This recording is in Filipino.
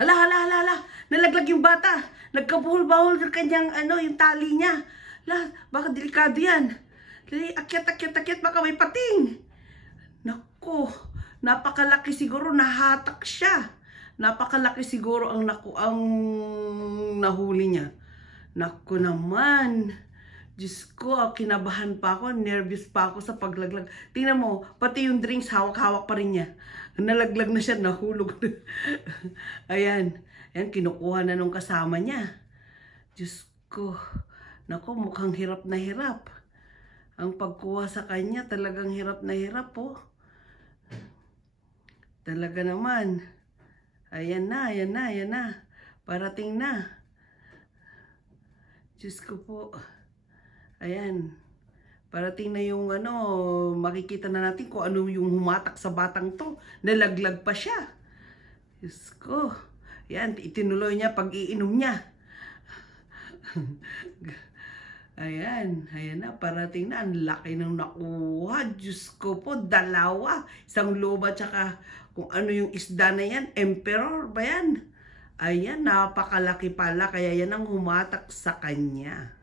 Hala, hala, hala, hala. Nalaglag yung bata. Nagkabuhol-bahol yung kanyang, yung tali niya. Hala, baka delikado yan. Dali, akyat, akyat, akyat, baka may pating. Naku, napakalaki siguro, nahatak siya. Napakalaki siguro ang nahuli niya. Naku naman. Diyos ko, kinabahan pa ako, nervous pa ako sa paglaglag. Tingnan mo, pati yung drinks, hawak-hawak pa rin niya. Nalaglag na siya, nahulog na. Ayan, ayan, kinukuha na nung kasama niya. Diyos ko, naku, mukhang hirap na hirap. Ang pagkuha sa kanya, talagang hirap na hirap, oh. Talaga naman. Ayan na, ayan na, ayan na. Parating na. Diyos ko po. Ayan. Parating na yung makikita na natin kung ano yung humatak sa batang to. Nalaglag pa siya. Diyos ko. Ayan, itinuloy niya pag-iinom niya. Ayan, ayan na, parating na. Ang laki ng nakuha. Diyos ko po, dalawa. Isang loba tsaka kung ano yung isda na yan. Emperor ba yan? Ayan, napakalaki pala. Kaya yan ang humatak sa kanya.